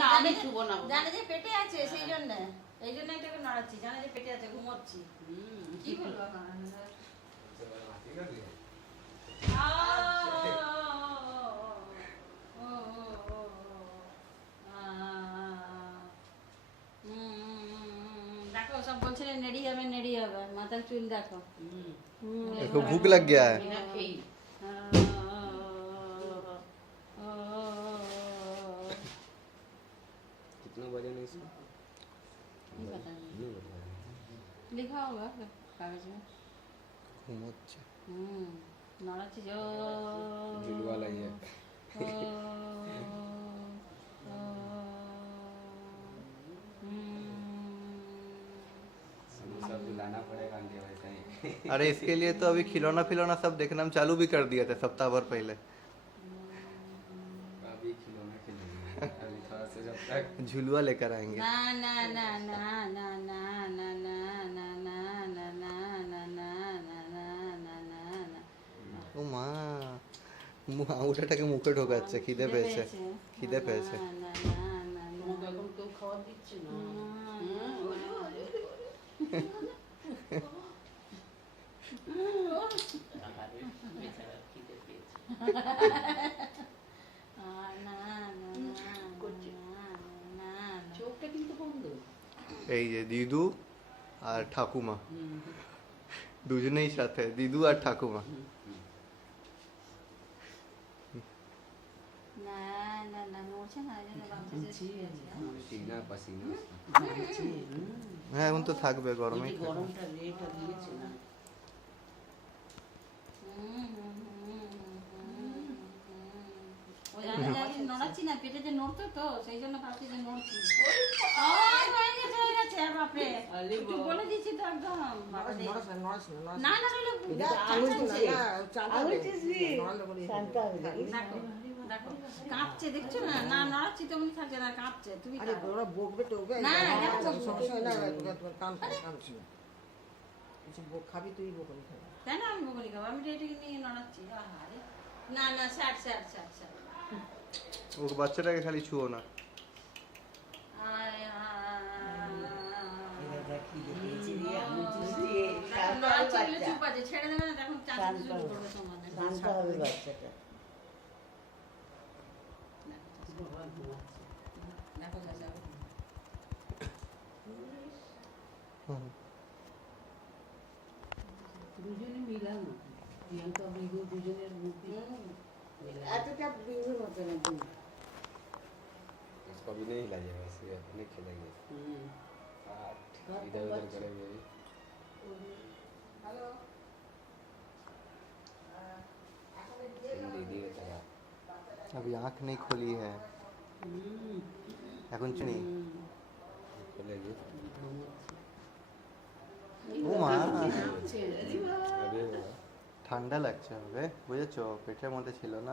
না আমি ছুবো না জানে যে পেটে আছে সেই জন্য এটাকে নড়াচ্ছি, জানে যে পেটে আছে, ঘুমোচ্ছি। কি বলবো এখন? দেখো সব বলছিলেন নেড়ি হবে, মাথার চুল দেখো। देखो भूख लग गया है। कितना वजन है इसका? लिखा होगा कागज में। घूमोচ্ছে नौराची जो झुलवा लाई है। सब दिलाना पड़ेगा अंडे वैसा ही। अरे इसके लिए तो अभी खिलौना फिलौना सब देखना हम चालू भी कर दिए थे सप्ताह भर पहले। अभी खिलौना खिलेंगे अभी थोड़ा सा जब तक झुलुआ लेकर आएंगे। ना ना ना ना ना ना ना ना ना ना ना ना ना ना ना ना ना ना। ও মা আঙুলটাকে মুখে ঢোকাচ্ছে, খিদে পেয়েছে। তোমাকে এখন কেউ খাবার দিচ্ছে না। বেচারার খিদে পেয়েছে। চোখটা কিন্তু বন্ধ। এই যে দিদু আর ঠাকুমা দুজনেই সাথে, দিদু আর ঠাকুমা। না না না নড়ছে না, যেন বাচ্চা पसीना पसीना হ্যাঁ এখন তো থাকবে গরমে। গরমটা রেটা দিয়েছে না। ও জানে যে নড়াচ্ছি না, পেটে যে নড়তো তো সেই জন্য ভাবছি যে নড়ছি। হয়ে গেছে আর বাপরে একটু বলে দিচ্ছি তো একদম। না না দেখো কাঁপছে, দেখছো না? না নড়াচ্ছি তো এমনি থাকছে না, কাঁপছে। তুমি না খাবি তুই বকরি খাবি কেন? আমি বকরি খাবো? আমি এটাকে নিয়ে নড়াচ্ছি। আরে না না স্যার স্যার স্যার স্যার ও বাচ্চাটাকে খালি ছুঁয়ো না। চুপ আছে, ছেড়ে দেবে না তখন চাঁচি শুরু করবে তোমাদের। শান্ত হবে বাচ্চাটা দেখো চাচা দুজনে মিলানো, প্রিয়াঙ্কা বিহু দুজনের মধ্যে এতটা বিহু মতো না তুমি इसको अभी नहीं हिला जाएगा, इसे अपने खिलाएंगे। इधर उधर करेंगे। दीदी का तरह अभी आँख नहीं खोली है, এখন চিনি। खोलेगी ও মা अभी ঠান্ডা লাগছে হবে, বুঝেছো? পেটের মধ্যে ছিল না।